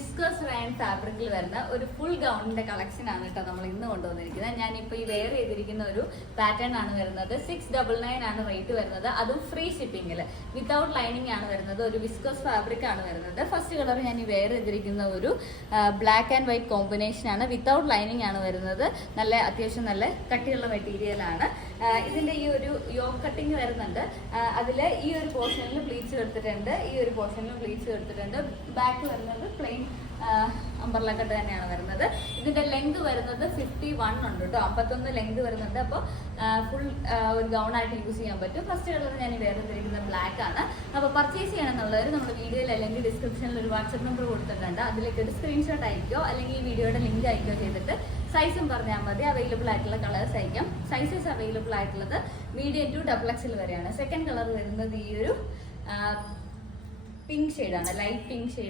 Viscous Rayan ഫാബ്രിക്കിൽ വരുന്ന ഒരു ഫുൾ ഗൗണിന്റെ കളക്ഷൻ ആണ് കേട്ടോ നമ്മൾ ഇന്ന് കൊണ്ടുവന്നിരിക്കുന്നത്. ഞാനിപ്പോൾ ഈ വെയർ ചെയ്തിരിക്കുന്ന ഒരു പാറ്റേൺ ആണ് വരുന്നത്. 699 ആണ് റേറ്റ് വരുന്നത്. അതും ഫ്രീ ഷിപ്പിംഗിൽ വിത്തൗട്ട് ലൈനിങ് ആണ് വരുന്നത്. ഒരു വിസ്കോസ് ഫാബ്രിക് ആണ് വരുന്നത്. ഫസ്റ്റ് കളർ ഞാൻ ഈ വെയർ ചെയ്തിരിക്കുന്ന ഒരു ബ്ലാക്ക് ആൻഡ് വൈറ്റ് കോമ്പിനേഷൻ ആണ്. വിത്തൗട്ട് ലൈനിങ് ആണ് വരുന്നത്. നല്ല അത്യാവശ്യം നല്ല കട്ടിയുള്ള മെറ്റീരിയൽ ആണ്. ഇതിന്റെ ഈ ഒരു യോക്ക് കട്ടിങ് വരുന്നുണ്ട്. അതിൽ ഈ ഒരു പോർഷനിൽ പ്ലീറ്റ്സ് എടുത്തിട്ടുണ്ട്, ഈ ഒരു പോർഷനിൽ പ്ലീറ്റ്സ് എടുത്തിട്ടുണ്ട്. ബാക്ക് വരുന്നത് പ്ലെയിൻ അംബർല കട്ട് തന്നെയാണ് വരുന്നത്. ഇതിന്റെ ലെങ്ത് വരുന്നത് 51 ഉണ്ട് കേട്ടോ. 51 ലെങ്ത് വരുന്നുണ്ട്. അപ്പോൾ ഫുൾ ഒരു ഗൗൺ ആയിട്ട് യൂസ് ചെയ്യാൻ പറ്റും. ഫസ്റ്റ് കളർ ഞാൻ വേറെ ചെയ്തിരിക്കുന്നത് ബ്ലാക്ക് ആണ്. അപ്പോൾ പർച്ചേസ് ചെയ്യണമെന്നുള്ളവർ നമ്മുടെ വീഡിയോയിൽ അല്ലെങ്കിൽ ഡിസ്ക്രിപ്ഷനിൽ ഒരു വാട്സ്ആപ്പ് നമ്പർ കൊടുത്തിട്ടുണ്ട്. അതിലേക്ക് ഒരു സ്ക്രീൻഷോട്ട് അയക്കോ അല്ലെങ്കിൽ ഈ വീഡിയോയുടെ ലിങ്ക് അയക്കോ ചെയ്തിട്ട് സൈസും പറഞ്ഞാൽ മതി. അവൈലബിൾ ആയിട്ടുള്ള കളേഴ്സ് അയക്കാം. സൈസസ് അവൈലബിൾ ആയിട്ടുള്ളത് മീഡിയം ടു XXL വരെയാണ്. സെക്കൻഡ് കളർ വരുന്നത് ഈ ഒരു പിങ്ക് ഷെയ്ഡാണ്, ലൈറ്റ് പിങ്ക് ഷെയ്ഡ്.